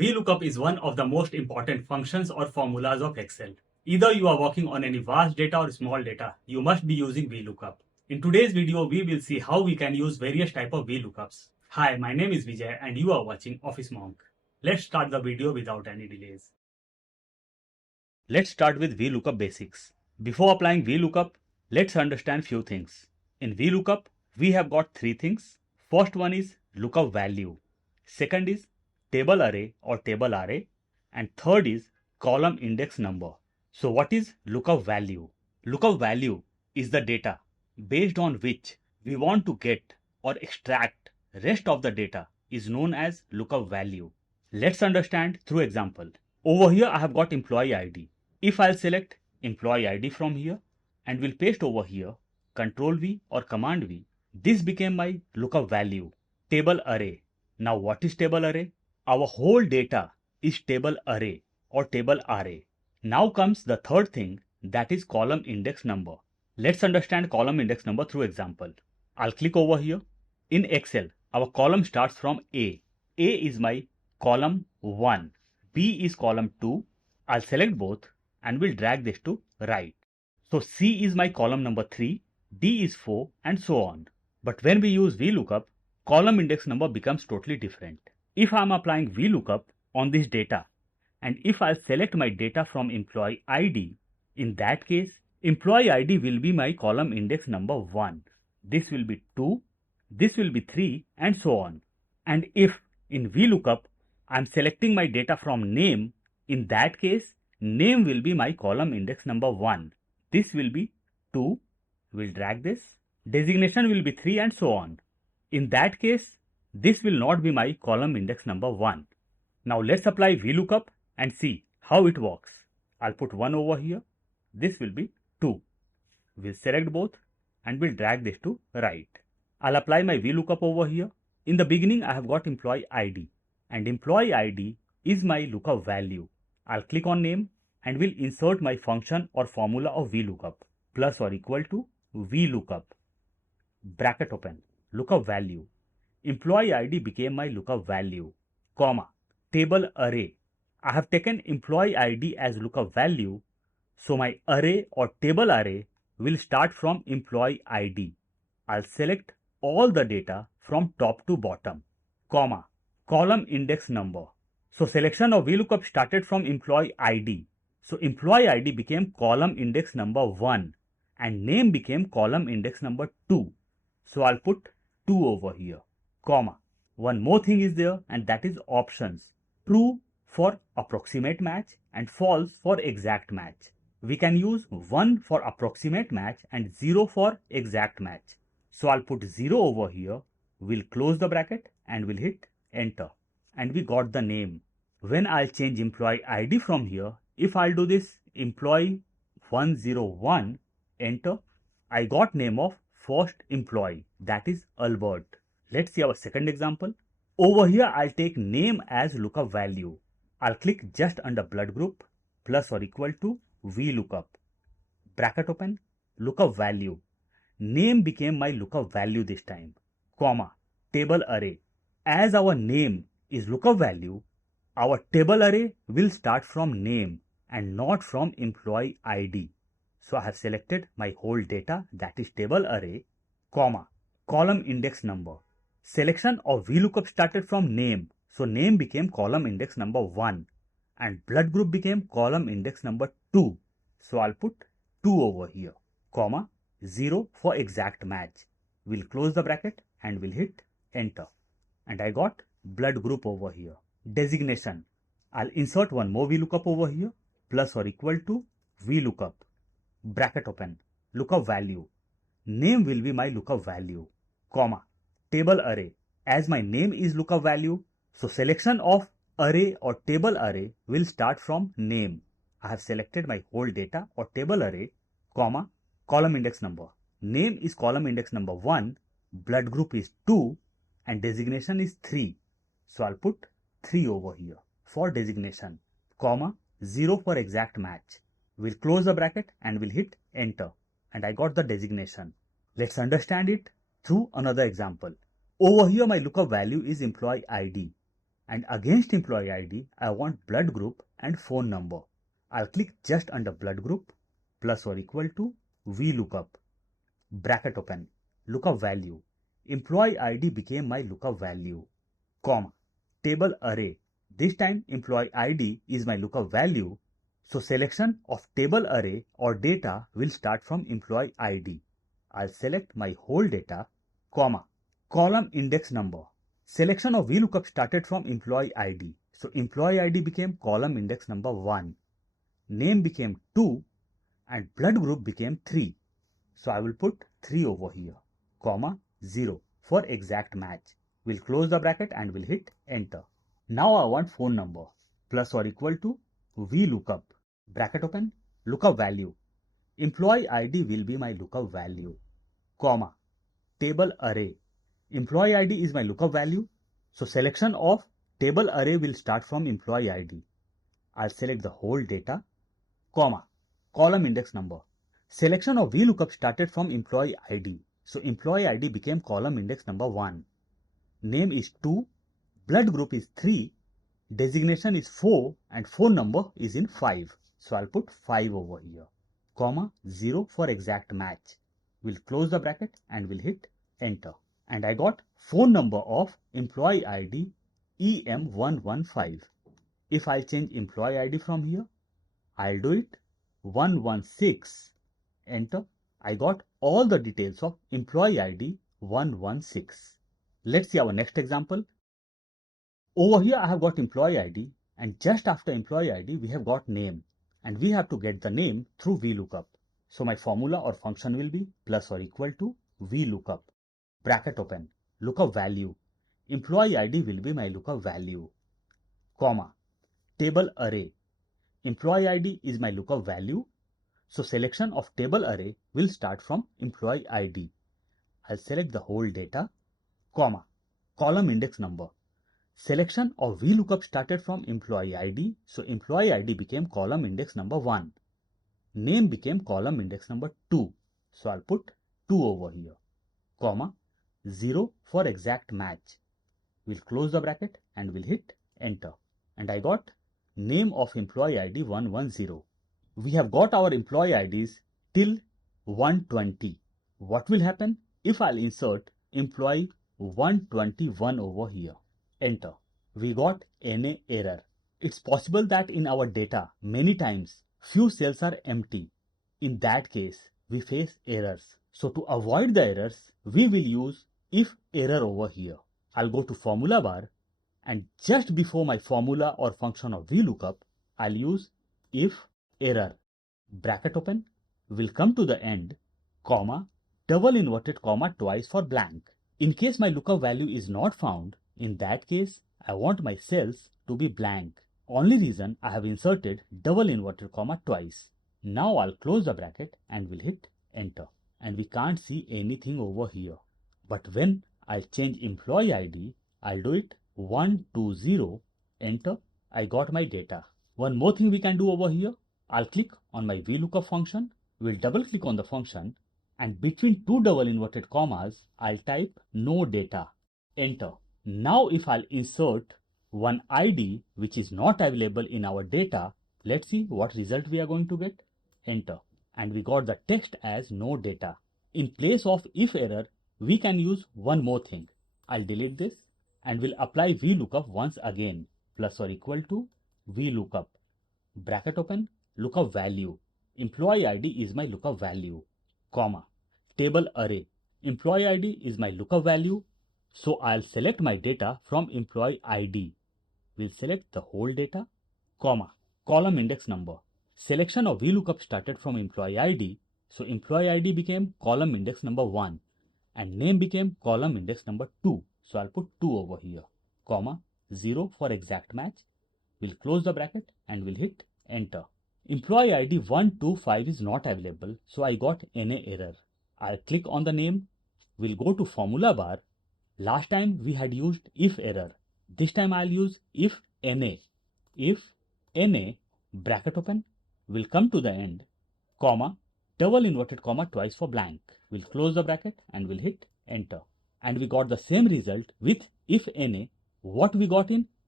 VLOOKUP is one of the most important functions or formulas of Excel. Either you are working on any vast data or small data, you must be using VLOOKUP. In today's video, we will see how we can use various types of VLOOKUPs. Hi, my name is Vijay and you are watching officemonk. Let's start the video without any delays. Let's start with VLOOKUP basics. Before applying VLOOKUP, let's understand few things. In VLOOKUP, we have got three things. First one is lookup value. Second is table array or table array, and third is column index number. So what is lookup value? Lookup value is the data based on which we want to get or extract rest of the data is known as lookup value. Let's understand through example. Over here I have got employee ID. If I'll select employee ID from here and will paste over here Control V or Command V, this became my lookup value, table array. Now what is table array? Our whole data is table array or table array. Now comes the third thing, that is column index number. Let's understand column index number through example. I'll click over here. In Excel, our column starts from A. A is my column 1. B is column 2. I'll select both and will drag this to right. So C is my column number 3, D is 4 and so on. But when we use VLOOKUP, column index number becomes totally different. If I am applying VLOOKUP on this data and if I select my data from employee ID, in that case, employee ID will be my column index number 1. This will be 2, this will be 3 and so on. And if in VLOOKUP I am selecting my data from name, in that case, name will be my column index number 1. This will be 2, we'll drag this. Designation will be 3 and so on. In that case, this will not be my column index number 1. Now let's apply VLOOKUP and see how it works. I'll put 1 over here. This will be 2. We'll select both and we'll drag this to right. I'll apply my VLOOKUP over here. In the beginning, I have got employee ID and employee ID is my lookup value. I'll click on name and will insert my function or formula of VLOOKUP, plus or equal to VLOOKUP, bracket open, lookup value. Employee ID became my lookup value, comma, table array. I have taken employee ID as lookup value, so my array or table array will start from employee ID. I'll select all the data from top to bottom, comma, column index number. So selection of VLOOKUP started from employee ID. So employee ID became column index number 1 and name became column index number 2. So I'll put 2 over here, comma. One more thing is there and that is options. True for approximate match and false for exact match. We can use 1 for approximate match and 0 for exact match. So I'll put 0 over here. We'll close the bracket and we'll hit enter. And we got the name. When I'll change employee ID from here, if I'll do this employee 101, enter, I got name of first employee, that is Albert. Let's see our second example. Over here, I'll take name as lookup value. I'll click just under blood group, plus or equal to VLOOKUP, bracket open, lookup value. Name became my lookup value this time, comma, table array. As our name is lookup value, our table array will start from name and not from employee ID. So I have selected my whole data, that is table array, comma, column index number. Selection of VLOOKUP started from name. So name became column index number 1 and blood group became column index number 2. So I'll put 2 over here, comma, 0 for exact match. We'll close the bracket and we'll hit enter. And I got blood group over here. Designation. I'll insert one more VLOOKUP over here, plus or equal to VLOOKUP, bracket open, lookup value. Name will be my lookup value, comma, table array. As my name is lookup value, so selection of array or table array will start from name. I have selected my whole data or table array, comma, column index number. Name is column index number 1, blood group is 2 and designation is 3. So I'll put 3 over here for designation, comma, 0 for exact match. We'll close the bracket and we'll hit enter. And I got the designation. Let's understand it through another example. Over here my lookup value is employee ID And against employee ID, I want blood group and phone number. I'll click just under blood group, plus or equal to VLOOKUP, bracket open, lookup value. Employee ID became my lookup value, comma, table array. This time employee ID is my lookup value, so selection of table array or data will start from employee ID. I'll select my whole data, comma, column index number. Selection of VLOOKUP started from employee ID, so employee ID became column index number 1. Name became 2 and blood group became 3. So I will put 3 over here, comma, 0 for exact match. We'll close the bracket and we'll hit enter. Now I want phone number, plus or equal to VLOOKUP, bracket open, lookup value. Employee ID will be my lookup value, comma, table array. Employee ID is my lookup value, so selection of table array will start from employee ID. I'll select the whole data, comma, column index number. Selection of VLOOKUP started from employee ID, so employee ID became column index number 1. Name is 2, blood group is 3, designation is 4 and phone number is in 5. So I'll put 5 over here, comma, 0 for exact match. We'll close the bracket and we'll hit enter. And I got phone number of employee ID EM115. If I change employee ID from here, I'll do it 116. Enter. I got all the details of employee ID 116. Let's see our next example. Over here I have got employee ID, and just after employee ID we have got name, and we have to get the name through VLOOKUP. So my formula or function will be plus or equal to VLOOKUP, bracket open, lookup value. Employee ID will be my lookup value, comma, table array. Employee ID is my lookup value, so selection of table array will start from employee ID. I'll select the whole data, comma, column index number. Selection of VLOOKUP started from employee ID, so employee ID became column index number 1. Name became column index number 2, so I'll put 2 over here, comma, 0 for exact match. We'll close the bracket and we'll hit enter. And I got name of employee ID 110. We have got our employee IDs till 120. What will happen if I'll insert employee 121 over here? Enter. We got NA error. It's possible that in our data many times few cells are empty. In that case we face errors. So to avoid the errors we will use if error over here. I'll go to formula bar, and just before my formula or function of VLOOKUP I'll use if error, bracket open, will come to the end, comma, double inverted comma twice for blank. In case my lookup value is not found, in that case I want my cells to be blank. Only reason I have inserted double inverted comma twice. Now I'll close the bracket and will hit enter. And we can't see anything over here. But when I'll change employee ID, I'll do it 120, enter. I got my data. One more thing we can do over here. I'll click on my VLOOKUP function. We'll double click on the function, and between two double inverted commas, I'll type no data, enter. Now if I'll insert one ID which is not available in our data, let's see what result we are going to get, enter. And we got the text as no data. In place of if error, we can use one more thing. I'll delete this and will apply VLOOKUP once again, plus or equal to VLOOKUP, bracket open, lookup value. Employee ID is my lookup value, comma, table array. Employee ID is my lookup value, so I'll select my data from employee ID. We'll select the whole data, comma, column index number. Selection of VLOOKUP started from employee ID, so employee ID became column index number 1 and name became column index number 2. So I'll put 2 over here, comma, 0 for exact match. We'll close the bracket and we'll hit enter. Employee ID 125 is not available, so I got NA error. I'll click on the name. We'll go to formula bar. Last time we had used if error. This time I'll use if NA. If NA, bracket open, will come to the end, comma, double inverted comma twice for blank. We'll close the bracket and we'll hit enter. And we got the same result with if NA what we got in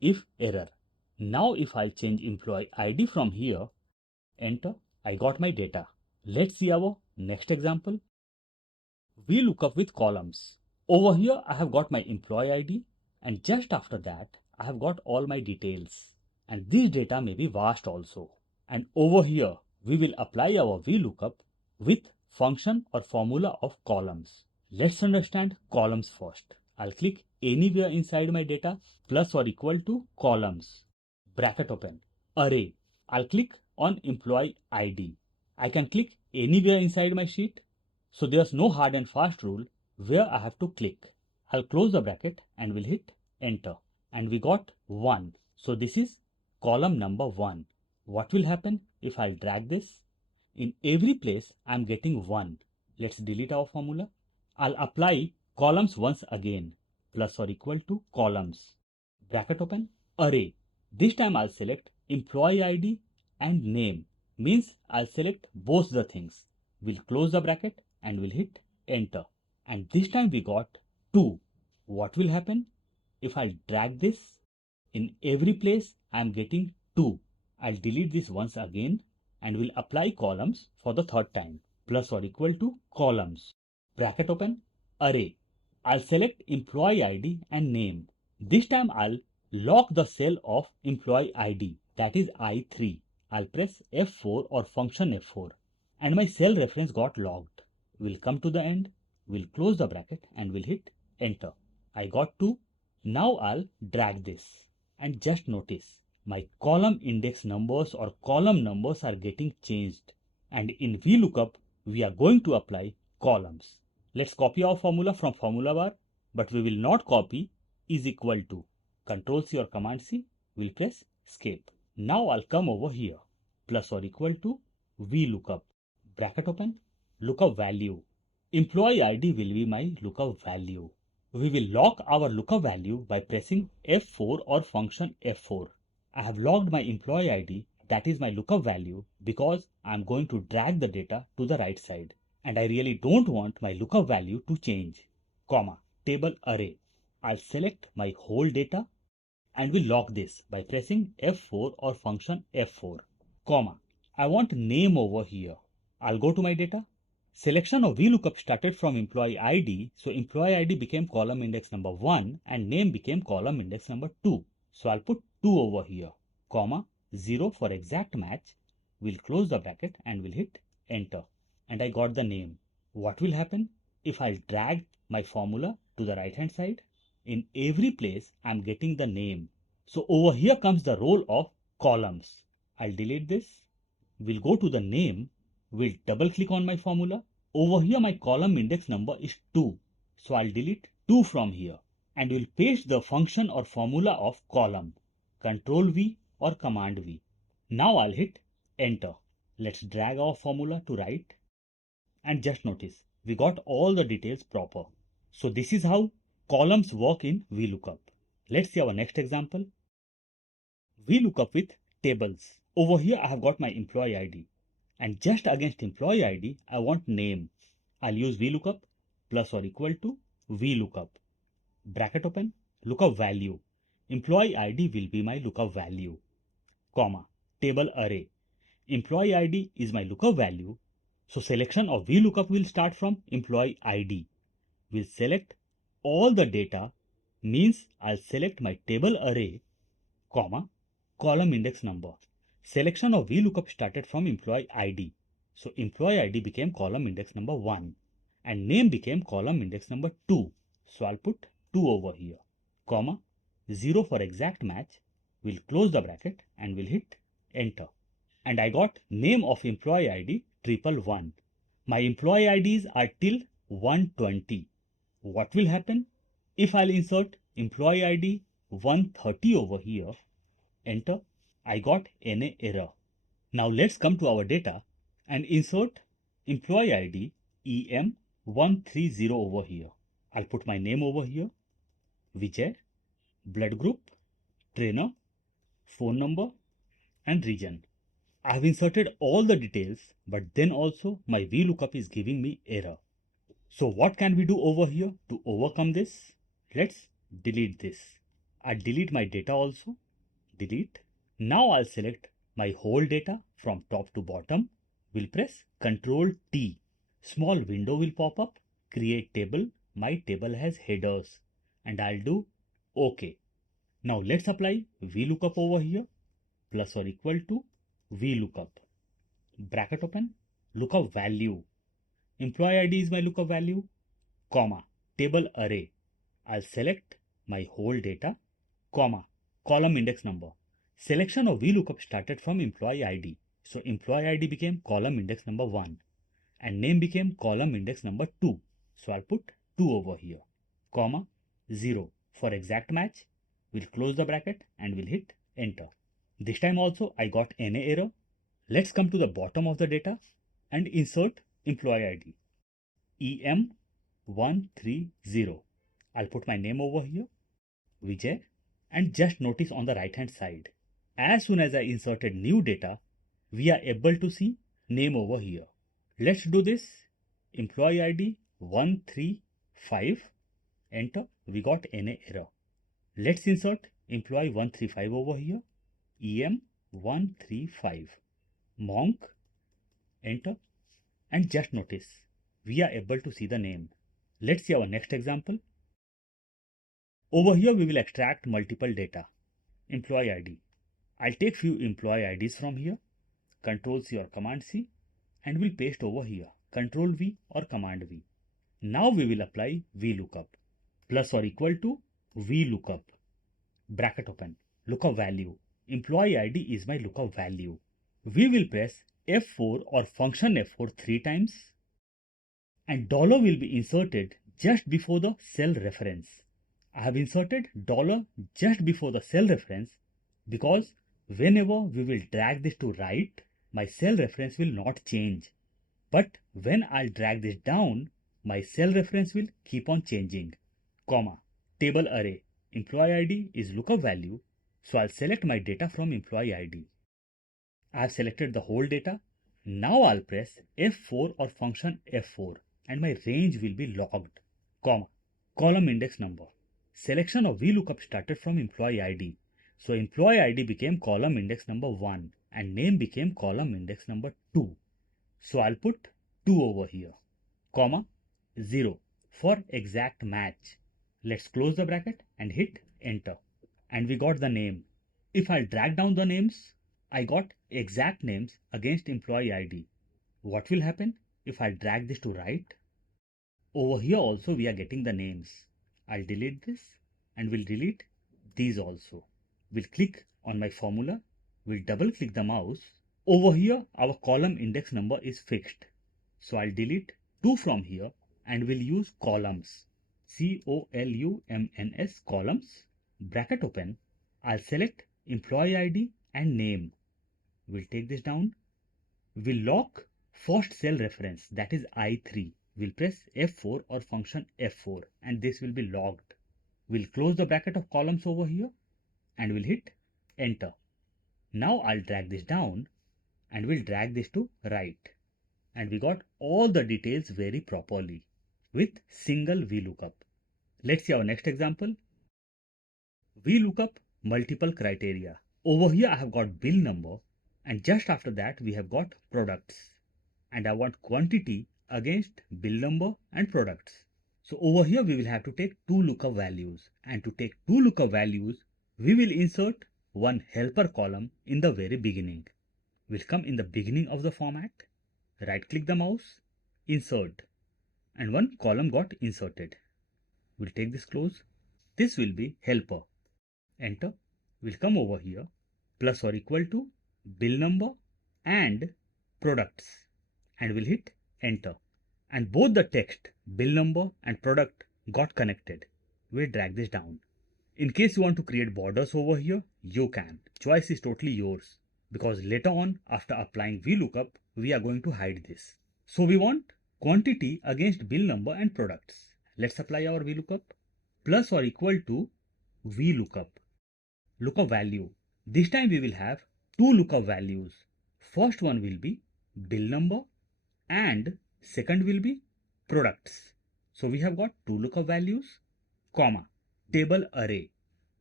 if error. Now if I change employee ID from here, enter, I got my data. Let's see our next example. VLOOKUP with columns. Over here I have got my employee ID, and just after that I have got all my details. And these data may be vast also. And over here we will apply our VLOOKUP with function or formula of columns. Let's understand columns first. I'll click anywhere inside my data, plus or equal to columns, bracket open, array. I'll click on employee ID. I can click anywhere inside my sheet. So there's no hard and fast rule where I have to click. I'll close the bracket and will hit enter. And we got 1. So this is column number 1. What will happen if I drag this? In every place I'm getting 1. Let's delete our formula. I'll apply columns once again, plus or equal to columns, bracket open, array. This time I'll select employee ID and name, means I'll select both the things. We'll close the bracket and we'll hit enter. And this time we got 2. What will happen if I drag this? In every place I'm getting 2. I'll delete this once again and will apply columns for the third time, plus or equal to columns, bracket open, array. I'll select employee ID and name. This time I'll lock the cell of employee ID, that is I3. I'll press F4 or function F4 and my cell reference got logged. We'll come to the end, we'll close the bracket and we'll hit enter. I got 2. Now I'll drag this and just notice my column index numbers or column numbers are getting changed, and in VLOOKUP we are going to apply columns. Let's copy our formula from formula bar, but we will not copy is equal to. Ctrl C or Command C, we'll press escape. Now I'll come over here, plus or equal to VLOOKUP, bracket open, lookup value. Employee ID will be my lookup value. We will lock our lookup value by pressing F4 or function F4. I have logged my employee ID, that is my lookup value, because I am going to drag the data to the right side. And I really don't want my lookup value to change, comma, table array. I'll select my whole data and will lock this by pressing F4 or function F4, comma. I want name over here. I'll go to my data. Selection of VLOOKUP started from employee ID, so employee ID became column index number 1 and name became column index number 2. So I'll put 2 over here, comma, 0 for exact match. We'll close the bracket and we'll hit enter. And I got the name. What will happen if I drag my formula to the right hand side? In every place I'm getting the name. So over here comes the role of columns. I'll delete this. We'll go to the name. We'll double click on my formula. Over here my column index number is 2. So I'll delete 2 from here and we'll paste the function or formula of column. Ctrl V or Command V. Now I'll hit enter. Let's drag our formula to right. And just notice, we got all the details proper. So this is how columns work in VLOOKUP. Let's see our next example. VLOOKUP with tables. Over here I have got my employee ID. And just against employee ID, I want name. I'll use VLOOKUP plus or equal to VLOOKUP. Bracket open, lookup value. Employee ID will be my lookup value, comma, table array. Employee ID is my lookup value. So selection of VLOOKUP will start from employee ID. We'll select all the data, means I'll select my table array, comma, column index number. Selection of VLOOKUP started from employee ID. So employee ID became column index number 1 and name became column index number 2. So I'll put 2 over here, comma, 0 for exact match. We'll close the bracket and we'll hit enter. And I got name of employee ID 111. My employee IDs are till 120. What will happen if I'll insert employee ID 130 over here, enter? I got NA error. Now let's come to our data and insert employee ID EM130 over here. I'll put my name over here, Vijay, blood group, trainer, phone number and region. I have inserted all the details, but then also my VLOOKUP is giving me error. So what can we do over here to overcome this? Let's delete this. I'll delete my data also. Delete. Now I'll select my whole data from top to bottom. We'll press Ctrl T. Small window will pop up. Create table. My table has headers. And I'll do OK. Now let's apply VLOOKUP over here. Plus or equal to VLOOKUP. Bracket open. Lookup value. Employee ID is my lookup value. Comma. Table array. I'll select my whole data. Comma. Column index number. Selection of VLOOKUP started from employee ID. So employee ID became column index number 1 and name became column index number 2. So I'll put 2 over here, comma 0 for exact match. We'll close the bracket and we'll hit enter. This time also I got NA error. Let's come to the bottom of the data and insert employee ID. EM130. I'll put my name over here, Vijay. And just notice on the right hand side, as soon as I inserted new data, we are able to see name over here. Let's do this. Employee ID 135, enter. We got NA error. Let's insert employee 135 over here, EM135, Monk, enter. And just notice, we are able to see the name. Let's see our next example. Over here, we will extract multiple data. Employee ID. I'll take few employee IDs from here. Ctrl C or Command C. And we'll paste over here. Ctrl V or Command V. Now we will apply VLOOKUP. Plus or equal to VLOOKUP. Bracket open. Lookup value. Employee ID is my lookup value. We will press F4 or function F4 3 times. And dollar will be inserted just before the cell reference. I have inserted dollar just before the cell reference because whenever we will drag this to right, my cell reference will not change. But when I'll drag this down, my cell reference will keep on changing. Comma. Table array. Employee ID is lookup value. So I'll select my data from employee ID. I have selected the whole data. Now I'll press F4 or function F4 and my range will be logged. Comma. Column index number. Selection of VLOOKUP started from employee ID. So employee ID became column index number 1 and name became column index number 2. So I'll put 2 over here, comma 0 for exact match. Let's close the bracket and hit enter. And we got the name. If I drag down the names, I got exact names against employee ID. What will happen if I drag this to right? Over here also we are getting the names. I'll delete this and we'll delete these also. We'll click on my formula. We'll double click the mouse. Over here, our column index number is fixed. So I'll delete 2 from here and we'll use columns. COLUMNS, columns. Bracket open. I'll select employee ID and name. We'll take this down. We'll lock first cell reference, that is I3. We'll press F4 or function F4 and this will be logged. We'll close the bracket of columns over here and we'll hit enter. Now I'll drag this down and we'll drag this to right. And we got all the details very properly with single VLOOKUP. Let's see our next example. VLOOKUP multiple criteria. Over here I have got bill number and just after that we have got products. And I want quantity against bill number and products. So over here we will have to take 2 lookup values, and to take 2 lookup values we will insert one helper column in the very beginning. We'll come in the beginning of the format, right click the mouse, insert, and one column got inserted. We'll take this close. This will be helper. Enter. We'll come over here, plus or equal to bill number and products, and we'll hit enter. And both the text, bill number and product, got connected. We'll drag this down. In case you want to create borders over here, you can. Choice is totally yours. Because later on, after applying VLOOKUP, we are going to hide this. So we want quantity against bill number and products. Let's apply our VLOOKUP. Plus or equal to VLOOKUP. Lookup value. This time we will have 2 lookup values. First one will be bill number and second will be products. So we have got 2 lookup values, comma, table array.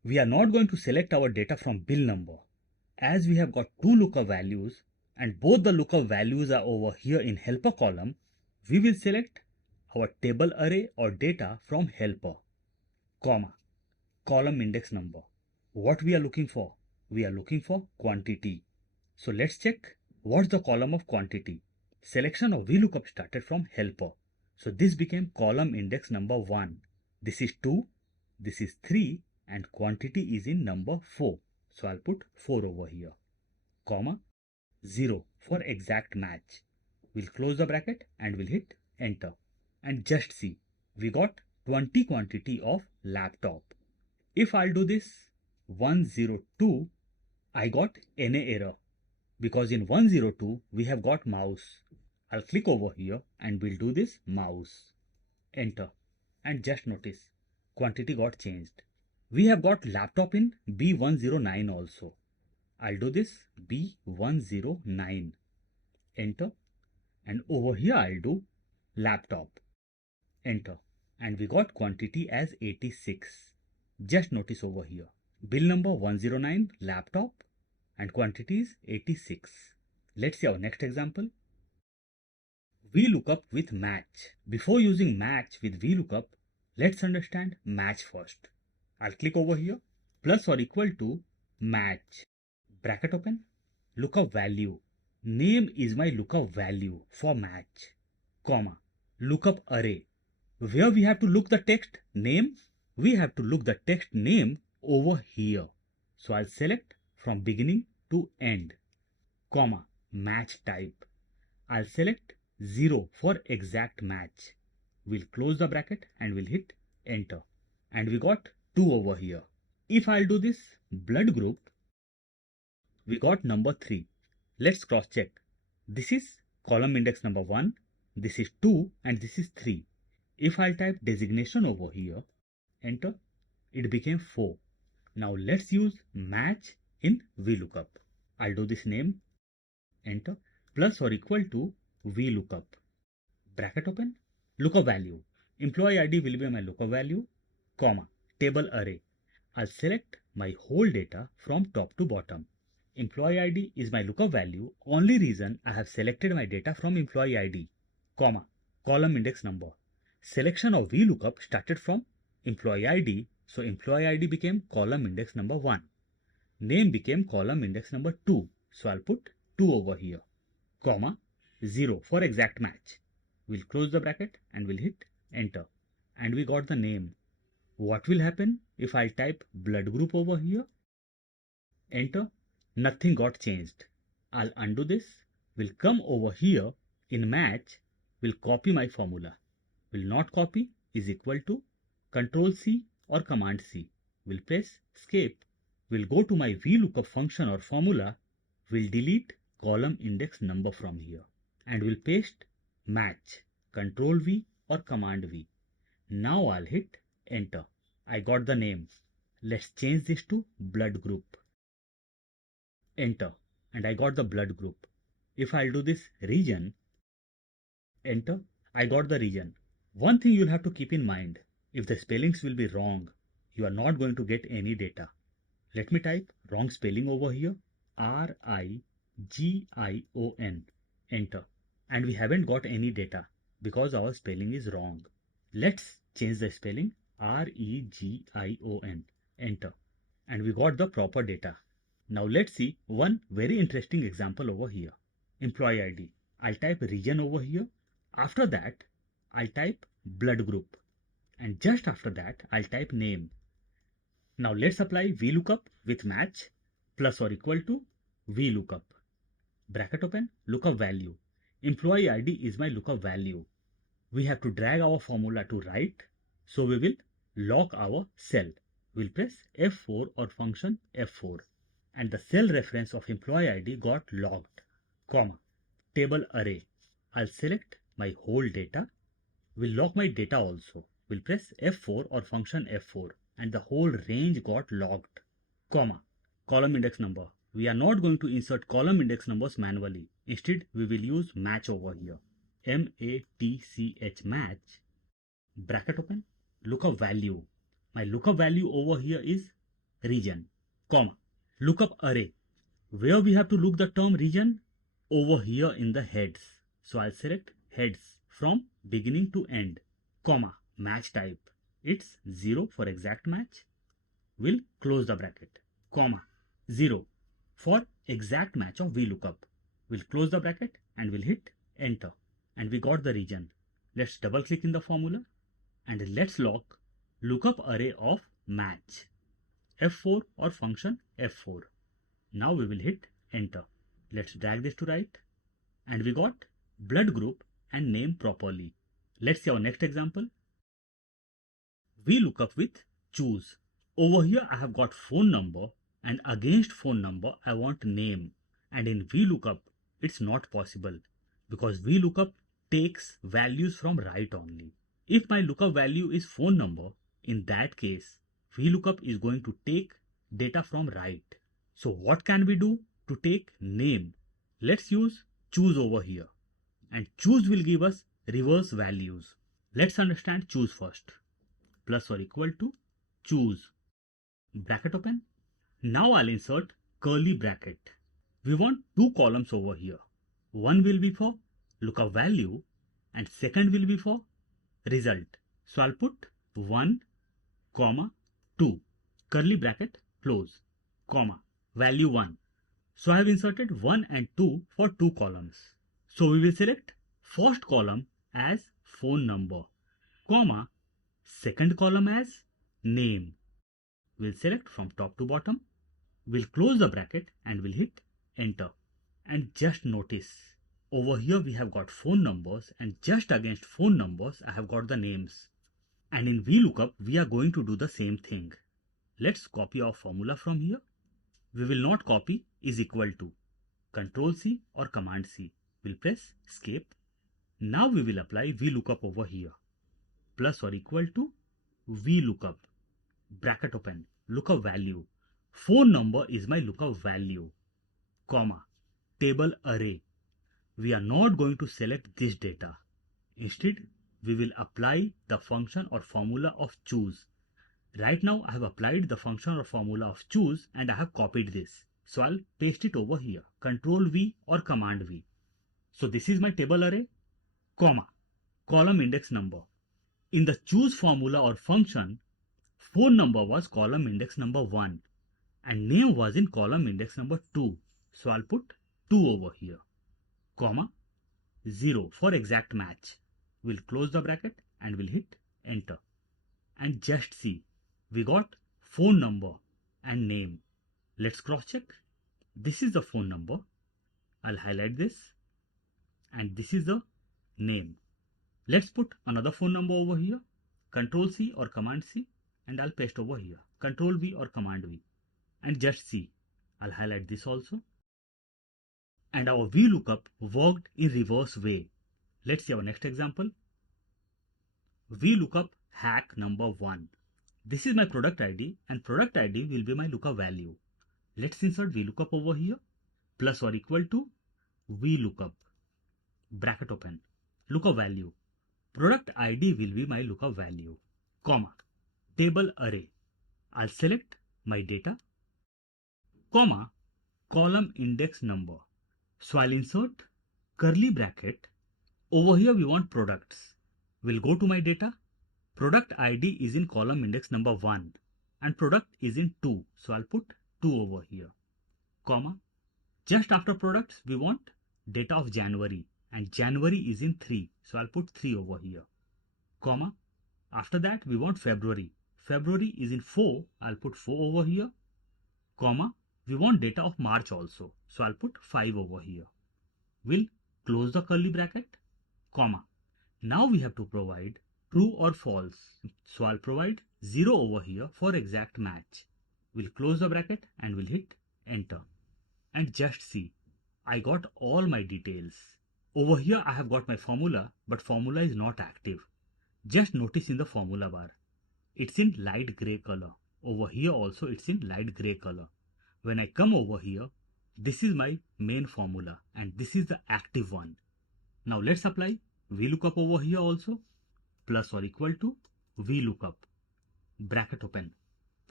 We are not going to select our data from bill number. As we have got two lookup values and both the lookup values are over here in helper column, we will select our table array or data from helper, comma, column index number. What we are looking for? We are looking for quantity. So let's check what's the column of quantity. Selection of VLOOKUP started from helper. So this became column index number 1. This is 2, this is 3 and quantity is in number 4. So I'll put 4 over here, comma, 0 for exact match. We'll close the bracket and we'll hit enter. And just see, we got 20 quantity of laptop. If I'll do this 102, I got NA error because in 102 we have got mouse. I'll click over here and we'll do this mouse. Enter. And just notice, quantity got changed. We have got laptop in B109 also. I'll do this B109. Enter. And over here I'll do laptop. Enter. And we got quantity as 86. Just notice over here, bill number 109 laptop and quantity is 86. Let's see our next example. VLOOKUP with match. Before using match with VLOOKUP, let's understand match first. I'll click over here, plus or equal to match. Bracket open, lookup value. Name is my lookup value for match, comma, lookup array. Where we have to look the text name? We have to look the text name over here. So I'll select from beginning to end, comma, match type. I'll select 0 for exact match. We'll close the bracket and we'll hit enter. And we got 2 over here. If I'll do this blood group, we got number 3. Let's cross check. This is column index number 1, this is 2 and this is 3. If I'll type designation over here, enter, it became 4. Now let's use match in VLOOKUP. I'll do this name, enter, plus or equal to VLOOKUP. Bracket open, lookup value. Employee ID will be my lookup value, comma, table array. I'll select my whole data from top to bottom. Employee ID is my lookup value. Only reason I have selected my data from employee ID, comma, column index number. Selection of VLOOKUP started from employee ID, so employee ID became column index number 1. Name became column index number 2, so I'll put 2 over here, comma, 0 for exact match. We'll close the bracket and we'll hit enter. And we got the name. What will happen if I type blood group over here? Enter. Nothing got changed. I'll undo this. We'll come over here in match. We'll copy my formula. Will not copy is equal to Control C or Command C. We'll press escape. We'll go to my VLOOKUP function or formula. We'll delete column index number from here. And we'll paste match. Control V or Command V. Now I'll hit enter. I got the name. Let's change this to blood group. Enter. And I got the blood group. If I'll do this region, enter, I got the region. One thing you'll have to keep in mind, if the spellings will be wrong, you are not going to get any data. Let me type wrong spelling over here, RIGION, enter. And we haven't got any data because our spelling is wrong. Let's change the spelling, REGION, enter. And we got the proper data. Now let's see one very interesting example over here. Employee ID. I'll type region over here. After that, I'll type blood group. And just after that, I'll type name. Now let's apply VLOOKUP with match plus or equal to VLOOKUP. Bracket open, lookup value. Employee ID is my lookup value. We have to drag our formula to right. So we will lock our cell. We'll press F4 or function F4. And the cell reference of employee ID got logged, comma, table array. I'll select my whole data. We'll lock my data also. We'll press F4 or function F4 and the whole range got logged, comma, column index number. We are not going to insert column index numbers manually. Instead, we will use match over here. MATCH match. Bracket open, lookup value. My lookup value over here is region, comma, lookup array. Where we have to look the term region? Over here in the heads. So I'll select heads from beginning to end, comma, match type. It's 0 for exact match. We'll close the bracket, comma, 0 for exact match of VLOOKUP. We'll close the bracket and we'll hit enter. And we got the region. Let's double click in the formula and let's lock lookup array of match. F4 or function F4. Now we will hit enter. Let's drag this to right and we got blood group and name properly. Let's see our next example. VLOOKUP with choose. Over here I have got phone number and against phone number I want name, and in VLOOKUP it's not possible because VLOOKUP takes values from right only. If my lookup value is phone number, in that case VLOOKUP is going to take data from right. So what can we do to take name? Let's use choose over here, and choose will give us reverse values. Let's understand choose first. Plus or equal to choose, bracket open. Now I'll insert curly bracket. We want two columns over here. One will be for lookup value and second will be for result. So I'll put 1, comma 2, curly bracket close, comma value 1. So I have inserted 1 and 2 for two columns. So we will select first column as phone number, comma second column as name. We'll select from top to bottom. We'll close the bracket and we'll hit enter. And just notice over here we have got phone numbers and just against phone numbers I have got the names. And in VLOOKUP we are going to do the same thing. Let's copy our formula from here. We will not copy is equal to. Control C or Command C. We'll press escape. Now we will apply VLOOKUP over here. Plus or equal to VLOOKUP, bracket open, lookup value. Phone number is my lookup value, comma, table array. We are not going to select this data. Instead, we will apply the function or formula of choose. Right now, I have applied the function or formula of choose and I have copied this. So I'll paste it over here, Control V or Command V. So this is my table array, comma, column index number. In the choose formula or function, phone number was column index number 1 and name was in column index number 2. So I'll put 2 over here, comma 0 for exact match. We'll close the bracket and we'll hit enter. And just see, we got phone number and name. Let's cross check. This is the phone number. I'll highlight this and this is the name. Let's put another phone number over here, Control C or Command C, and I'll paste over here, Control V or Command V. And just see, I'll highlight this also. And our VLOOKUP worked in reverse way. Let's see our next example. VLOOKUP hack number 1. This is my product ID and product ID will be my lookup value. Let's insert VLOOKUP over here, plus or equal to VLOOKUP, bracket open, lookup value. Product ID will be my lookup value, comma, table array. I'll select my data, comma, column index number. So I'll insert curly bracket. Over here we want products. We'll go to my data. Product ID is in column index number 1 and product is in 2. So I'll put 2 over here, comma. Just after products we want data of January. And January is in 3, so I'll put 3 over here, comma. After that we want February. February is in 4, I'll put 4 over here, comma. We want data of March also, so I'll put 5 over here. We'll close the curly bracket, comma. Now we have to provide true or false, so I'll provide 0 over here for exact match. We'll close the bracket and we'll hit enter. And just see, I got all my details. Over here I have got my formula, but formula is not active. Just notice in the formula bar, it's in light grey color. Over here also it's in light grey color. When I come over here, this is my main formula and this is the active one. Now let's apply VLOOKUP over here also, plus or equal to VLOOKUP, bracket open,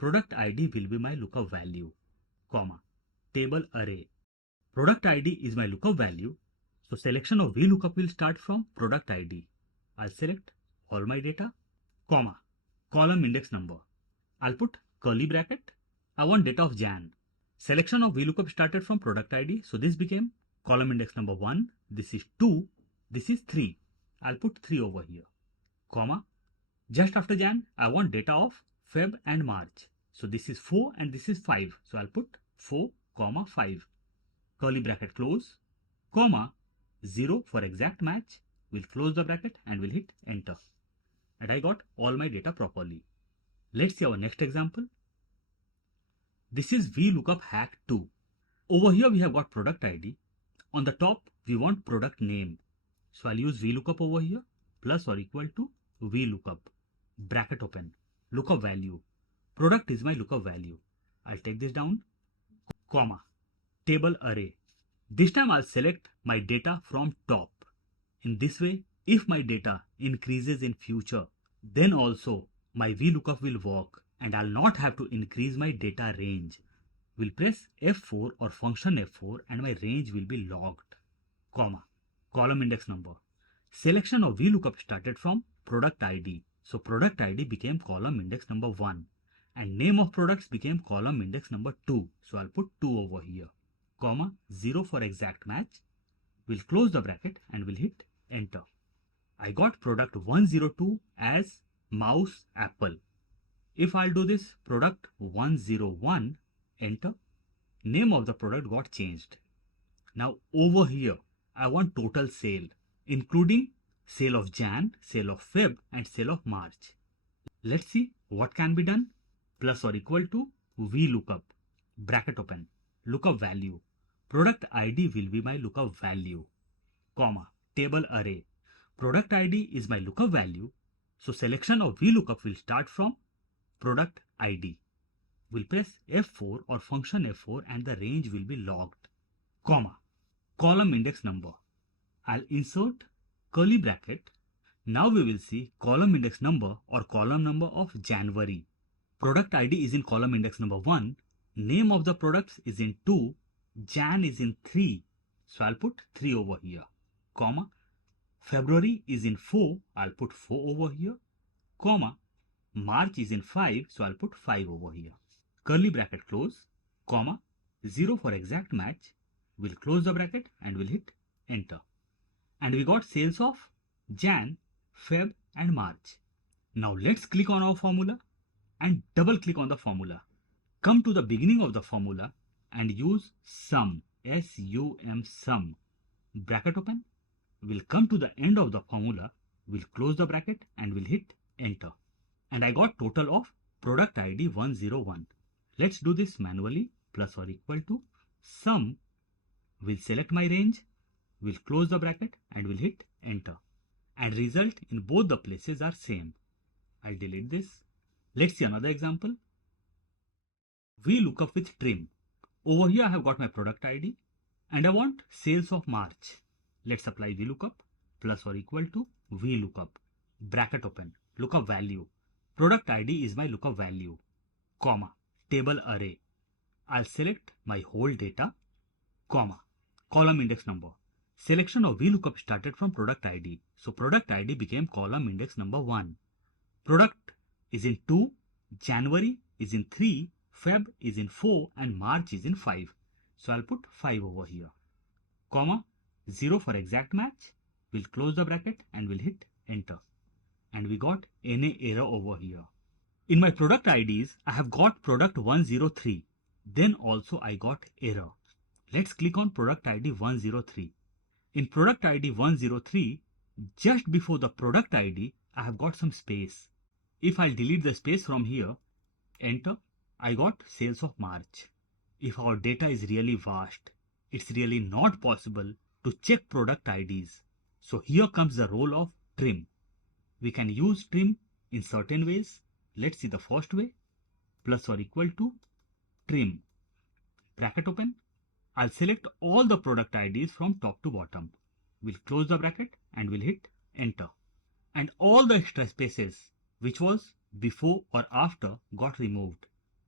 product ID will be my lookup value, comma, table array. Product ID is my lookup value, so selection of VLOOKUP will start from product ID. I'll select all my data, comma, column index number. I'll put curly bracket. I want data of Jan. Selection of VLOOKUP started from product ID, so this became column index number 1. This is 2. This is 3. I'll put 3 over here, comma. Just after Jan, I want data of Feb and March. So this is 4 and this is 5. So I'll put 4, comma 5. Curly bracket close, comma, 0 for exact match. We'll close the bracket and we'll hit enter. And I got all my data properly. Let's see our next example. This is VLOOKUP hack 2. Over here we have got product ID. On the top we want product name. So I'll use VLOOKUP over here, plus or equal to VLOOKUP, bracket open, lookup value. Product is my lookup value. I'll take this down, comma, table array. This time I'll select my data from top. In this way, if my data increases in future, then also my VLOOKUP will work and I'll not have to increase my data range. We'll press F4 or function F4 and my range will be logged, comma, column index number. Selection of VLOOKUP started from product ID. So product ID became column index number 1 and name of products became column index number 2. So I'll put 2 over here, comma, 0 for exact match. We'll close the bracket and we'll hit enter. I got product 102 as mouse apple. If I'll do this, product 101, enter, name of the product got changed. Now over here, I want total sale, including sale of Jan, sale of Feb and sale of March. Let's see what can be done. Plus or equal to VLOOKUP, bracket open, lookup value. Product ID will be my lookup value, comma, table array. Product ID is my lookup value. So selection of VLOOKUP will start from product ID. We'll press F4 or function F4 and the range will be logged, comma, column index number. I'll insert curly bracket. Now we will see column index number or column number of January. Product ID is in column index number 1. Name of the products is in 2. Jan is in 3. So I'll put 3 over here, comma. February is in 4. I'll put 4 over here, comma. March is in 5. So I'll put 5 over here. Curly bracket close, comma, 0 for exact match. We'll close the bracket and we'll hit enter. And we got sales of Jan, Feb and March. Now let's click on our formula and double click on the formula. Come to the beginning of the formula and use sum, S-U-M, sum, bracket open. We'll come to the end of the formula. We'll close the bracket and we'll hit enter. And I got total of product ID 101. Let's do this manually. Plus or equal to sum. We'll select my range. We'll close the bracket and we'll hit enter. And result in both the places are same. I'll delete this. Let's see another example. VLOOKUP with trim. Over here I have got my product ID and I want sales of March. Let's apply VLOOKUP, plus or equal to VLOOKUP, bracket open, lookup value. Product ID is my lookup value, comma, table array. I'll select my whole data, comma, column index number. Selection of VLOOKUP started from product ID. So product ID became column index number 1. Product is in 2, January is in 3, Feb is in 4 and March is in 5. So I'll put 5 over here, comma, 0 for exact match. We'll close the bracket and we'll hit enter. And we got NA error over here. In my product IDs, I have got product 103. Then also I got error. Let's click on product ID 103. In product ID 103, just before the product ID, I have got some space. If I'll delete the space from here, enter, I got sales of March. If our data is really vast, it's really not possible to check product IDs. So here comes the role of trim. We can use trim in certain ways. Let's see the first way. Plus or equal to trim, bracket open. I'll select all the product IDs from top to bottom. We'll close the bracket and we'll hit enter. And all the extra spaces which was before or after got removed.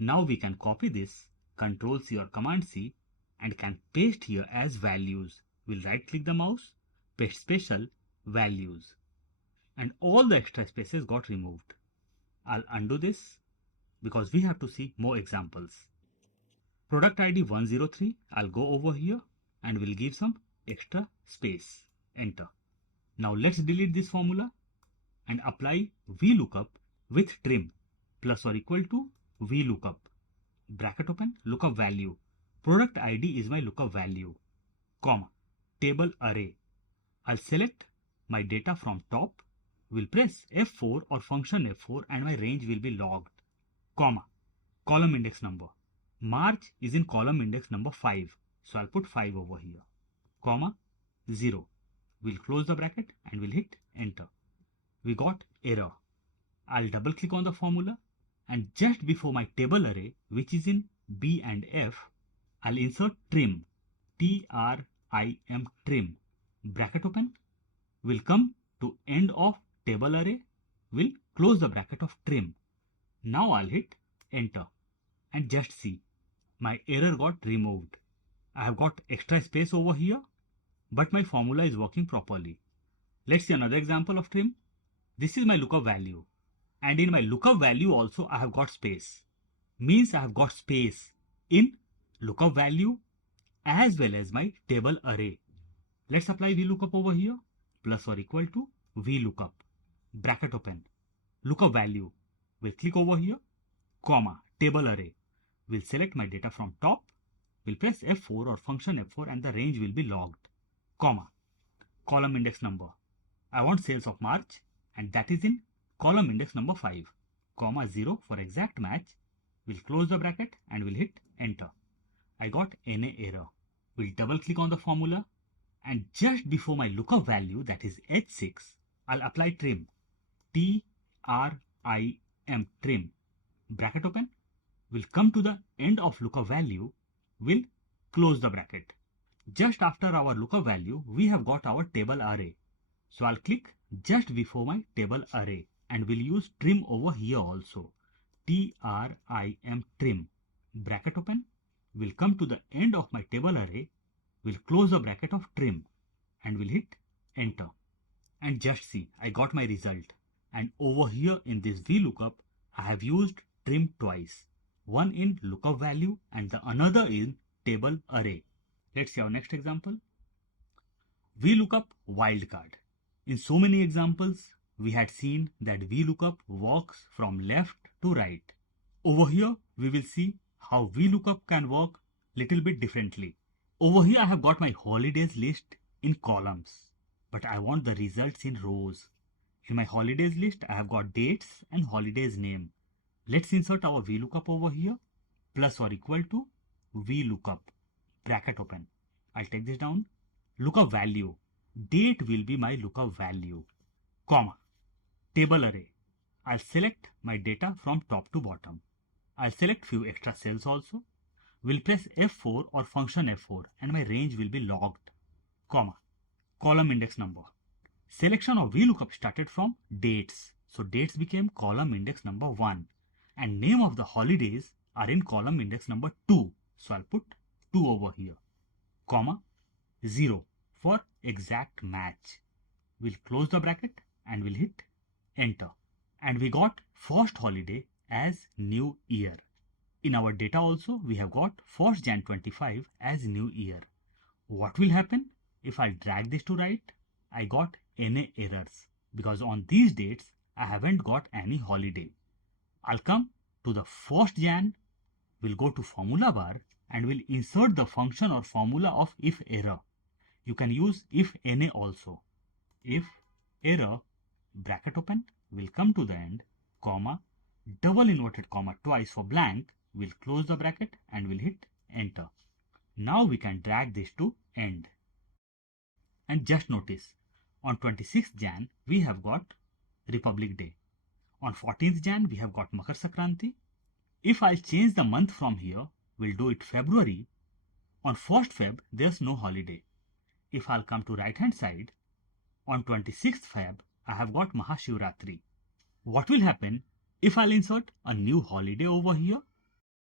Now we can copy this, Ctrl+C or Command+C, and can paste here as values. We'll right click the mouse, paste special values, and all the extra spaces got removed. I'll undo this because we have to see more examples. Product ID 103, I'll go over here and we'll give some extra space. Enter. Now let's delete this formula and apply VLOOKUP with trim plus or equal to VLOOKUP. Bracket open, lookup value. Product ID is my lookup value, comma, table array. I'll select my data from top, will press F4 or function F4 and my range will be logged, comma, column index number. March is in column index number 5, so I'll put 5 over here, comma, 0. We'll close the bracket and we'll hit enter. We got error. I'll double click on the formula and just before my table array, which is in B and F, I'll insert trim, T-R-I-M, trim, bracket open, will come to end of table array, will close the bracket of trim. Now I'll hit enter and just see, my error got removed. I have got extra space over here, but my formula is working properly. Let's see another example of trim. This is my lookup value, and in my lookup value also I have got space. Means I have got space in lookup value as well as my table array. Let's apply VLOOKUP over here, plus or equal to VLOOKUP, bracket open, lookup value, will click over here, comma, table array, will select my data from top, will press F4 or function F4 and the range will be logged, comma, column index number. I want sales of March and that is in column index number 5, comma, 0 for exact match, will close the bracket and will hit enter. I got NA error. We'll double click on the formula and just before my lookup value, that is H6, I'll apply trim, T-R-I-M, trim, bracket open, will come to the end of lookup value, will close the bracket. Just after our lookup value, we have got our table array. So I'll click just before my table array and we'll use trim over here also, T-R-I-M, trim, bracket open, will come to the end of my table array, will close the bracket of trim and will hit enter. And just see, I got my result. And over here in this VLOOKUP, I have used trim twice. One in lookup value and the another in table array. Let's see our next example. VLOOKUP wildcard. In so many examples, we had seen that VLOOKUP works from left to right. Over here, we will see how VLOOKUP can work little bit differently. Over here, I have got my holidays list in columns, but I want the results in rows. In my holidays list, I have got dates and holidays name. Let's insert our VLOOKUP over here, plus or equal to VLOOKUP, bracket open. I'll take this down. Lookup value, date will be my lookup value, comma, table array. I'll select my data from top to bottom. I'll select few extra cells also. Will press F4 or function F4 and my range will be logged, comma, column index number. Selection of VLOOKUP started from dates. So dates became column index number 1 and name of the holidays are in column index number 2. So I'll put 2 over here, comma, 0 for exact match. We'll close the bracket and we'll hit enter. And we got first holiday as new year. In our data also, we have got 1st Jan 25 as new year. What will happen if I drag this to right? I got NA errors because on these dates, I haven't got any holiday. I'll come to the 1st Jan, we'll go to formula bar and we'll insert the function or formula of if error. You can use if NA also. If error, bracket open, will come to the end, comma, double inverted comma twice for blank, we'll close the bracket and we'll hit enter. Now we can drag this to end. And just notice, on 26th Jan, we have got Republic Day. On 14th Jan, we have got Makar Sankranti. If I'll change the month from here, we'll do it February. On 1st Feb, there's no holiday. If I'll come to right hand side, on 26th Feb, I have got Mahashivratri. What will happen if I'll insert a new holiday over here?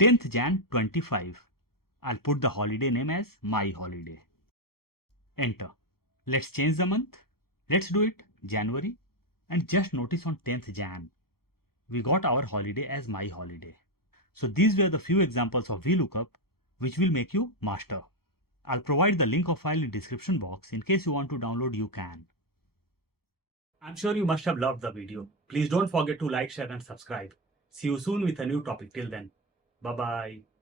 10th Jan 25. I'll put the holiday name as my holiday. Enter. Let's change the month. Let's do it January. And just notice on 10th Jan, we got our holiday as my holiday. So these were the few examples of VLOOKUP which will make you master. I'll provide the link of file in description box. In case you want to download, you can. I'm sure you must have loved the video. Please don't forget to like, share and subscribe. See you soon with a new topic. Till then, bye bye.